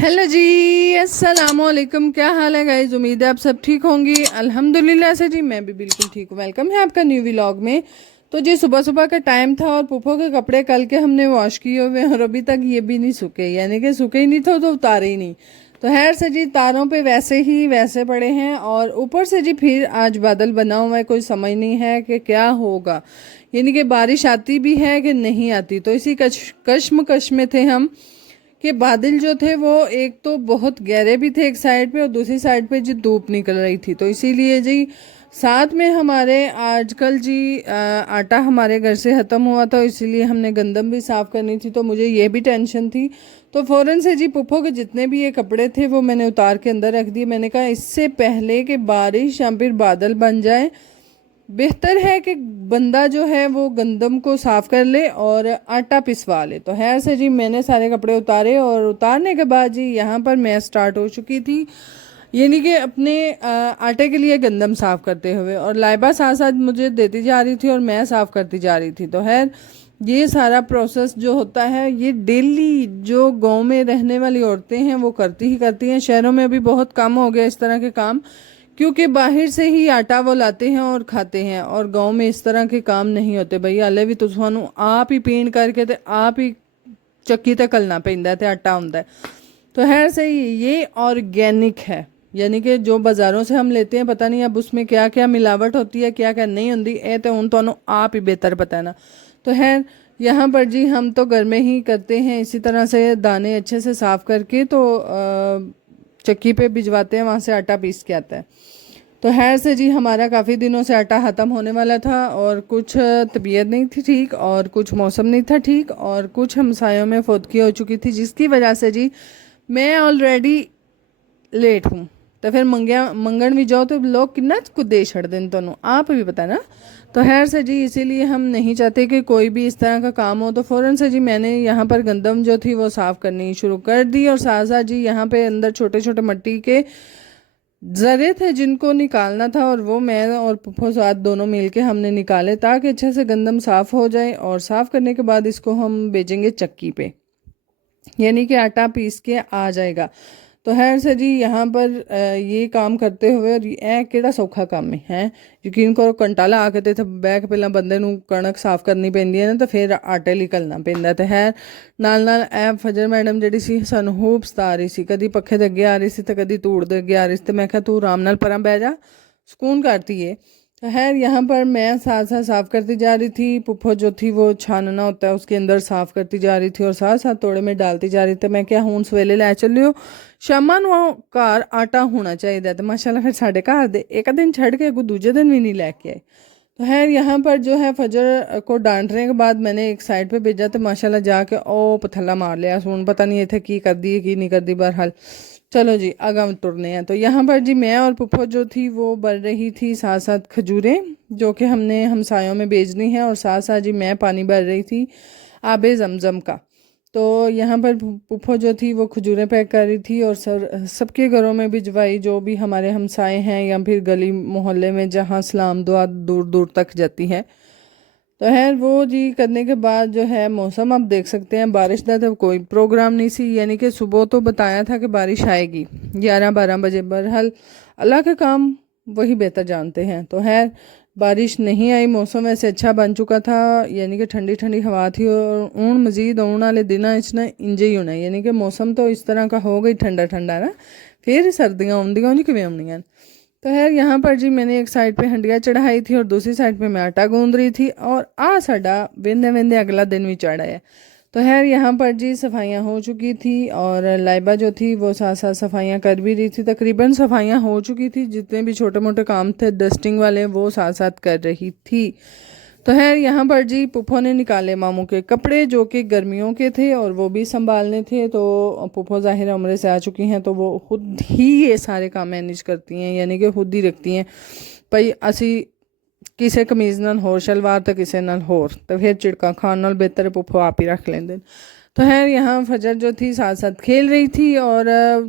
Hello जी। अस्सलाम वालेकुम। क्या हाल है गाइज? उम्मीद है आप सब ठीक होंगी। अल्हम्दुलिल्लाह से जी मैं भी बिल्कुल ठीक हूँ। वेलकम है आपका न्यू व्लॉग में। तो जी सुबह सुबह का टाइम था और पुप्पो के कपड़े कल के हमने वॉश किए हुए हैं और अभी तक ये भी नहीं सूखे, यानी कि सूखे ही नहीं थे तो उतारे ही नहीं। तो खैर से जी तारों पे वैसे ही वैसे पड़े हैं और ऊपर से जी फिर आज बादल बना हुआ है, कोई समझ नहीं है कि क्या होगा, यानी कि बारिश आती भी है कि नहीं आती। तो इसी कश्मकश में थे हम कि बादल जो थे वो एक तो बहुत गहरे भी थे एक साइड पे और दूसरी साइड पे जी धूप निकल रही थी। तो इसीलिए जी साथ में हमारे आजकल जी आटा हमारे घर से ख़त्म हुआ था, इसीलिए हमने गंदम भी साफ़ करनी थी। तो मुझे ये भी टेंशन थी, तो फ़ौरन से जी पुप्पो के जितने भी ये कपड़े थे वो मैंने उतार के अंदर रख दिए। मैंने कहा इससे पहले कि बारिश या फिर बादल बन जाए, बेहतर है कि बंदा जो है वो गंदम को साफ कर ले और आटा पिसवा ले। तो खैर से जी मैंने सारे कपड़े उतारे और उतारने के बाद जी यहाँ पर मैं स्टार्ट हो चुकी थी, यानी कि अपने आटे के लिए गंदम साफ करते हुए, और लाइबा साथ साथ मुझे देती जा रही थी और मैं साफ करती जा रही थी। तो खैर ये सारा प्रोसेस जो होता है ये डेली जो गांव में रहने वाली औरतें हैं वो करती ही करती हैं। शहरों में अभी बहुत कम हो गया इस तरह के काम, क्योंकि बाहर से ही आटा वो लाते हैं और खाते हैं, और गांव में इस तरह के काम नहीं होते। भई हले भी तुसानू आप ही पीण करके ते आप ही ਚੱਕੀ ਤੇ कलना पैंदा ते आटा ਹੁੰਦਾ है। तो खैर सही ये ऑर्गेनिक है, यानी कि जो बाज़ारों से हम लेते हैं पता नहीं अब उसमें क्या क्या मिलावट होती है क्या क्या नहीं होती, ये तो हूँ तुहानू आप ही बेहतर पता है ना। तो खैर यहाँ पर जी हम तो घर में ही करते हैं इसी तरह से, दाने अच्छे से साफ़ करके तो चक्की पे भिजवाते हैं, वहाँ से आटा पीस के आता है। तो खैर से जी हमारा काफ़ी दिनों से आटा ख़त्म होने वाला था और कुछ तबीयत नहीं थी ठीक और कुछ मौसम नहीं था ठीक और कुछ हमसायों में फौतगी हो चुकी थी, जिसकी वजह से जी मैं ऑलरेडी लेट हूँ। तो फिर मंगन भी जाओ तो लोग कितना कुछ दे छड़ दें, तो आप भी पता ना। तो खैर से जी इसीलिए हम नहीं चाहते कि कोई भी इस तरह का काम हो। तो फ़ौरन से जी मैंने यहाँ पर गंदम जो थी वो साफ़ करनी शुरू कर दी और साथ साथ जी यहाँ पे अंदर छोटे छोटे मिट्टी के ज़रे थे जिनको निकालना था, और वो मैं और पुप्पो साथ दोनों मिलके हमने निकाले ताकि अच्छे से गंदम साफ़ हो जाए। और साफ़ करने के बाद इसको हम भेजेंगे चक्की पे, यानी कि आटा पीस के आ जाएगा। तो खैर से जी यहाँ पर ये काम करते हुए, और ਇਹ ਕਿਹੜਾ ਸੌਖਾ ਕੰਮ ਹੈ ਯਕੀਨ ਕਰੋ ਘੰਟਾ ਲਾ ਕੇ ਤੇ ਇੱਥੇ ਬਹਿ ਕੇ ਪਹਿਲਾਂ ਬੰਦੇ ਨੂੰ ਕਣਕ ਸਾਫ਼ ਕਰਨੀ ਪੈਂਦੀ ਹੈ ਨਾ, ਤਾਂ ਫਿਰ ਆਟੇ ਲਈ ਘੱਲਣਾ ਪੈਂਦਾ। ਤੇ ਹੈ ਨਾਲ ਨਾਲ ਇਹ ਫਜਰ ਮੈਡਮ ਜਿਹੜੀ ਸੀ ਸਾਨੂੰ ਹੂਬ ਸਤਾ ਰਹੀ ਸੀ, ਕਦੀ ਪੱਖੇ ਦੇ ਅੱਗੇ ਆ ਰਹੀ ਸੀ ਤੇ ਕਦੀ ਧੂੜ ਦੇ ਅੱਗੇ ਆ ਰਹੀ ਸੀ, ਤੇ ਮੈਂ ਕਿਹਾ ਤੂੰ ਆਰਾਮ ਨਾਲ ਪਰਾਂ ਬਹਿ ਜਾ, सुकून करती है। तो खैर यहाँ पर मैं साथ साथ साफ़ करती जा रही थी, पुप्पो जो थी वो छानना होता है उसके अंदर साफ़ करती जा रही थी और साथ साथ तोड़े में डालती जा रही थी। मैं क्या हूँ सवेले लै चलियो शामा ਨੂੰ ਘਰ आटा होना चाहिए। तो माशाल्लाह फिर साढ़े घर दे एक दिन छड़ के दूजे दिन भी नहीं लेके आए। तो खैर यहाँ पर जो है फजर को डांटने के बाद मैंने एक साइड पे भेजा, तो माशाल्लाह जाके ओ पथला मार लिया। सुन पता नहीं इतने की कर दी की नहीं कर दी, बहरहाल चलो जी आगाम तुरने हैं। तो यहाँ पर जी मैं और पुप्पो जो थी वो बढ़ रही थी, साथ साथ खजूरें जो कि हमने हमसायों में बेचनी है, और साथ साथ जी मैं पानी भर रही थी आबे जमजम का। तो यहाँ पर पुप्पो जो थी वो खजूरें पैक कर रही थी और सबके घरों में भिजवाई, जो भी हमारे हमसाए हैं या फिर गली मोहल्ले में जहाँ सलाम दुआ दूर दूर तक जाती है। तो खैर वो जी करने के बाद जो है मौसम आप देख सकते हैं, बारिश का तो कोई प्रोग्राम नहीं सी, यानी कि सुबह तो बताया था कि बारिश आएगी 11-12 बजे, बहरहाल अल्लाह के काम वही बेहतर जानते हैं। तो खैर बारिश नहीं आई, मौसम वैसे अच्छा बन चुका था, यानी कि ठंडी ठंडी हवा थी और ऊन मजीद आने वाले दिन इसने इंजे ही होना, यानी कि मौसम तो इस तरह का हो गई ठंडा ठंडा ना, फिर सर्दियाँ आउंदियां नहीं किवें आउंदियां। तो खैर यहाँ पर जी मैंने एक साइड पे हंडिया चढ़ाई थी और दूसरी साइड पे मैं आटा गूंद रही थी, और आ साडा वेंदे वेंदे अगला दिन भी चढ़ा है। तो खैर यहाँ पर जी सफाइयाँ हो चुकी थी और लाइबा जो थी वो साथ साथ सफाइयाँ कर भी रही थी, तकरीबन सफाइयाँ हो चुकी थी, जितने भी छोटे मोटे काम थे डस्टिंग वाले वो साथ साथ कर रही थी। तो खैर यहाँ पर जी पुप्पो ने निकाले मामू के कपड़े जो कि गर्मियों के थे और वो भी संभालने थे। तो पुप्पो ज़ाहिर उम्र से आ चुकी हैं तो वो खुद ही ये सारे काम मैनेज करती हैं, यानी कि खुद ही रखती हैं भाई असी किसी कमीज़ नाल होर शलवार तो किसी नाल होर, तो फिर झिड़का खान नाल बेहतर पुप्पो आप ही रख लेंदे। तो खैर यहाँ फजर जो थी साथ साथ खेल रही थी और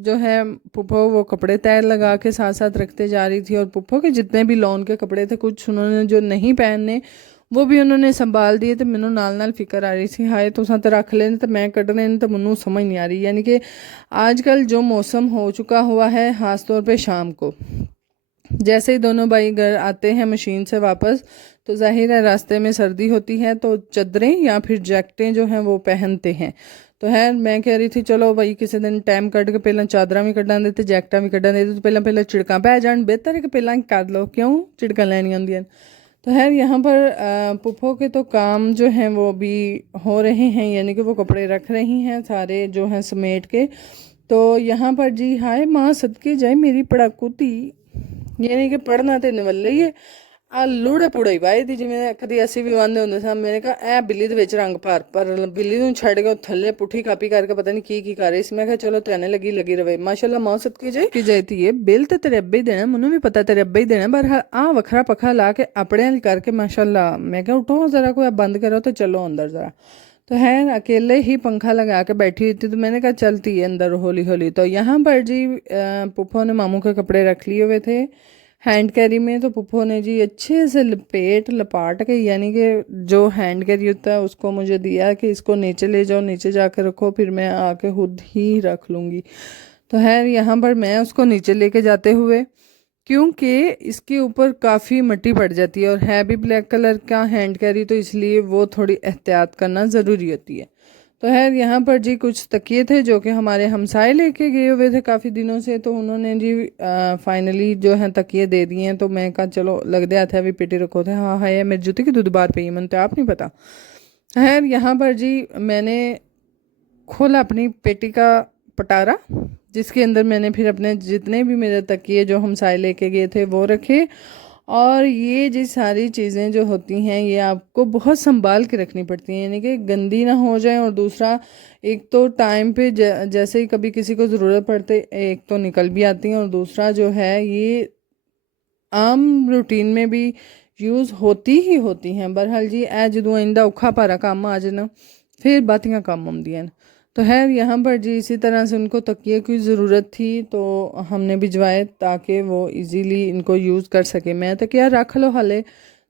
जो है पुप्पो वो कपड़े तय लगा के साथ साथ रखते जा रही थी, और पुप्पो के जितने भी लॉन के कपड़े थे कुछ उन्होंने जो नहीं पहनने वो भी उन्होंने संभाल दिए। तो मैनू नाल नाल फिक्र आ रही थी, हाय तुसां तो रख लेने तो मैं कड्ढने ने, तो मैनू समझ नहीं आ रही। यानी कि आजकल जो मौसम हो चुका हुआ है, ख़ास तौर पे शाम को जैसे ही दोनों भाई घर आते हैं मशीन से वापस, तो जाहिर है रास्ते में सर्दी होती है तो चादरें या फिर जैकटें जो हैं वो पहनते हैं। तो है मैं कह रही थी चलो भाई किसी दिन टाइम कढ़ के पहला चादर भी कढ़ा देते, जैकटा भी कढ़ा देते, तो पहला पहला झिड़कां पै जान, बेहतर है कि पहला कर लो, क्यों झिड़कां लैनियां होंदियां। तो है यहाँ पर पुप्पो के तो काम जो हैं वो भी हो रहे हैं, यानी कि वो कपड़े रख रही हैं सारे जो हैं समेट के। तो यहाँ पर जी हाय माँ सदके जाए मेरी पड़ाकूती, यानी कि पढ़ना तो नवले ही है। आ लूड़े पुड़े वाए थी जिमें कभी ਅਸੀਂ ਵੀ ਆਂਦੇ ਹੁੰਦੇ ਸਾਂ। मैंने कहा ए बिल्ली ਦੇ ਵਿੱਚ रंग भर पर बिल्ली ਨੂੰ ਛੱਡ ਕੇ ਥੱਲੇ ਪੁੱਠੀ ਕਾਪੀ ਕਰਕੇ ਪਤਾ ਨਹੀਂ ਕੀ ਕਰ ਰਹੀ ਸੀ। मैं कहा चलो तेने लगी रवे माशाल्लाह माँ सदके जाए की जाती है। बिल तो तेरे अब्बे ही देना, मैनू भी पता तेरे अब्बे ही देना, पर आ वखरा पखा ला के अपने करके माशाल्लाह। मैं कहा उठो ज़रा कोई बंद करो तो चलो अंदर ज़रा। तो है अकेले ही पंखा लगा के बैठी हुई थी, तो मैंने कहा चलती है अंदर हौली हौली। तो यहाँ पर जी पुप्पो ने मामू के कपड़े रख लिए हुए थे हैंड कैरी में। तो पुप्पो ने जी अच्छे से लपाट के, यानी कि जो हैंड कैरी होता है उसको मुझे दिया कि इसको नीचे ले जाओ, नीचे जाकर रखो, फिर मैं आके खुद ही रख लूँगी। तो है यहाँ पर मैं उसको नीचे लेके जाते हुए, क्योंकि इसके ऊपर काफ़ी मिट्टी पड़ जाती है और है भी ब्लैक कलर का हैंड कैरी, तो इसलिए वो थोड़ी एहतियात करना ज़रूरी होती है। तो है यहाँ पर जी कुछ तकिए थे जो कि हमारे हमसाए लेके गए हुए थे काफ़ी दिनों से, तो उन्होंने जी फाइनली जो है तकिए दे दिए हैं। तो मैं कहा चलो लग दिया था अभी पेटी रखो थे। हाँ है मेरी जूती की दूध बार पे मन तो आप नहीं पता है। यहाँ पर जी मैंने खोला अपनी पेटी का पटारा, जिसके अंदर मैंने फिर अपने जितने भी मेरे तकिए जो हमसाए लेके गए थे वो रखे। और ये जी सारी चीज़ें जो होती हैं ये आपको बहुत संभाल के रखनी पड़ती हैं, यानी कि गंदी ना हो जाए। और दूसरा एक तो टाइम पे जैसे ही कभी किसी को ज़रूरत पड़ते एक तो निकल भी आती हैं, और दूसरा जो है ये आम रूटीन में भी यूज़ होती ही होती हैं। बहरहाल जी ए जदों इंदा औखा भारा काम आ जाए फिर बातियाँ कम आउंदियां। तो है यहाँ पर जी इसी तरह से उनको तकिए की ज़रूरत थी तो हमने भिजवाए ताकि वो इजीली इनको यूज़ कर सके। मैं तो क्या रख लो हाले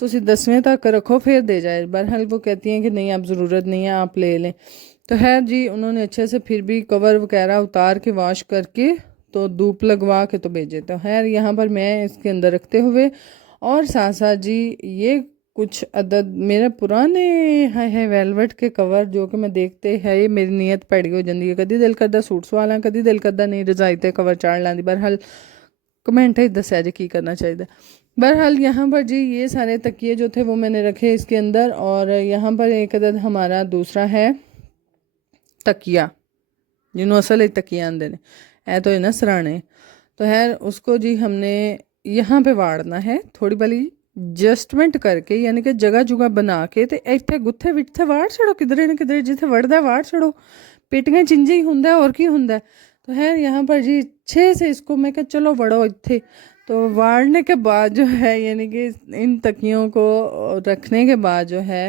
तुसी 10वें तक रखो फिर दे जाए। बहरहाल वो कहती हैं कि नहीं अब ज़रूरत नहीं है आप ले लें। तो है जी उन्होंने अच्छे से फिर भी कवर वगैरह उतार के वॉश करके तो धूप लगवा के तो भेजे। तो है यहाँ पर मैं इसके अंदर रखते हुए और साथ साथ जी ये कुछ अदद मेरे पुराने है वेलवेट के कवर जो कि मैं देखते है ये मेरी नीयत पैड़ी हो जाती है। कभी दिल करता सूट सवा ला, कभी दिल करता नहीं रजाई ते कवर चाढ़ लाँदी। बहरहाल कमेंट ही दस्या जी की करना चाहिए। बहरहाल यहाँ पर जी ये सारे तकिए जो थे वो मैंने रखे इसके अंदर। और यहाँ पर एक अदद हमारा दूसरा है तकिया, जिन्हों असल तकिया आंदे ने ए तो ना सराने। तो है उसको जी हमने यहाँ पे वाड़ना है थोड़ी बली एडजस्टमेंट करके, यानी कि जगह जुगह बना के तो इतने गुत्थे वित्थे वाड़ छड़ो, किधरे न किधरे जिथे वड़दा वाड़ छड़ो, पेटियां चिंजे ही होंगे और की होंगे। तो है यहाँ पर जी अच्छे से इसको मैं कहा चलो वड़ो इतने। तो वाड़ने के बाद जो है यानी कि इन तकियों को रखने के बाद जो है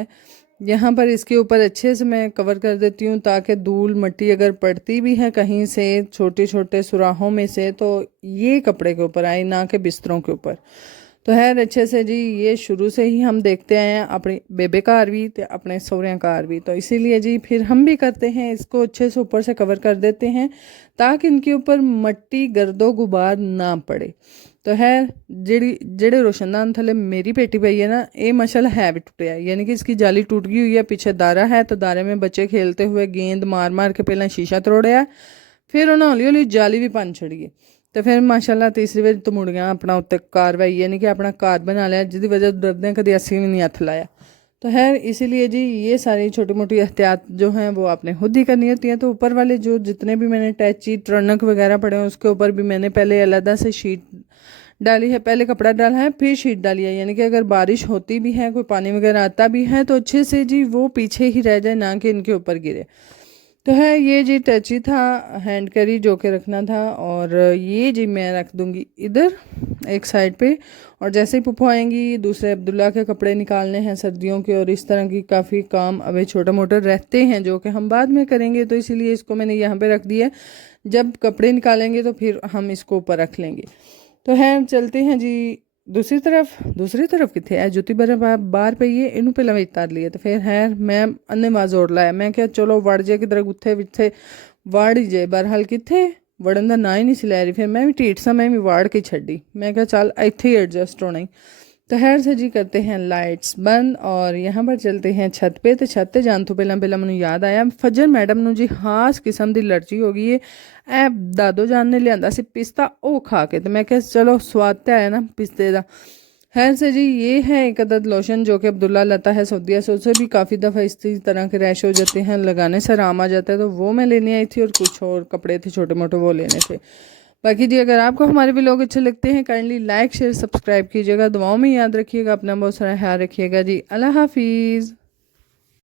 यहाँ पर इसके ऊपर अच्छे से मैं कवर कर देती हूँ ताकि धूल मिट्टी अगर पड़ती भी है कहीं से छोटे छोटे सुराहों में से तो ये कपड़े के ऊपर आए, ना कि बिस्तरों के ऊपर। तो है अच्छे से जी ये शुरू से ही हम देखते आए हैं अपने बेबे कार भी तो अपने सौरिया कार भी, तो इसीलिए जी फिर हम भी करते हैं इसको अच्छे से ऊपर से कवर कर देते हैं ताकि इनके ऊपर मट्टी गर्दो गुबार ना पड़े। तो है जेड़े रोशनदान थले मेरी पेटी पई है ना ये माशाल्लाह है भी टूटा है, यानी कि इसकी जाली टूट गई हुई है। पीछे दारा है तो दारे में बच्चे खेलते हुए गेंद मार मार के पहला शीशा तोड़िया, फिर उन्हें हौली हौली जाली भी भन छड़ी है। तो फिर माशाल्लाह तीसरी बार तो मुड़ गया अपना उत्ते कारवाई, यानी कि अपना कार बना लिया जिसकी वजह से डरदे कभी असी भी नहीं हथ लाया। तो है इसीलिए जी ये सारी छोटी मोटी एहतियात जो हैं वो आपने खुद ही करनी होती हैं। तो ऊपर वाले जो जितने भी मैंने टैची ट्रनक वगैरह पड़े हैं उसके ऊपर भी मैंने पहले अलग से शीट डाली है, पहले कपड़ा डाला है फिर शीट डाली है, यानी कि अगर बारिश होती भी है कोई पानी वगैरह आता भी है तो अच्छे से जी वो पीछे ही रह जाए ना कि इनके ऊपर गिरे। तो है ये जी टैची था हैंड कैरी जो कि रखना था, और ये जी मैं रख दूंगी इधर एक साइड पे। और जैसे ही पुप्पो आएंगी दूसरे अब्दुल्ला के कपड़े निकालने हैं सर्दियों के, और इस तरह की काफ़ी काम अभी छोटा मोटा रहते हैं जो कि हम बाद में करेंगे। तो इसीलिए इसको मैंने यहाँ पे रख दिया, जब कपड़े निकालेंगे तो फिर हम इसको ऊपर रख लेंगे। तो है चलते हैं जी दूसरी तरफ किथे है जुती बाहर पई है, इनू पहला विच तार लिए तो फिर है मैं अन्नेवाह जोर लाया, मैं क्या चलो वड़ जाए किधर गुत्थे विथे वड़ ही जाए, बहरहाल किथे वड़न का ना ही नहीं सी लै रही। फिर मैं भी ढीठ सा मैं भी वाड़ के छड़ी, मैं क्या चल इत्थे ही एडजस्ट होना ही। तो खैर से जी करते हैं लाइट्स बंद और यहाँ पर चलते हैं छत पे। तो छत पे जान तो पहला मैनू याद आया फजर मैडम नू जी खास किस्म की एलर्जी हो गई है। ए दादो जान ने लिया सी पिस्ता वो खा के, तो मैं क्या चलो स्वाद तो आया ना पिस्ते का। खैर से जी ये है एक अदद लोशन जो कि अब्दुल्ला लाता है सऊदीया से, उससे भी काफ़ी दफ़ा इसी तरह के रैश हो जाते हैं, लगाने से आराम आ जाता है, तो वो मैं लेने आई थी और कुछ और कपड़े थे छोटे मोटे वो लेने थे। बाकी जी अगर आपको हमारे भी लोग अच्छे लगते हैं काइंडली लाइक शेयर सब्सक्राइब कीजिएगा, दुआओं में याद रखिएगा, अपना बहुत सारा ख्याल रखिएगा जी। अल्लाह हाफिज़।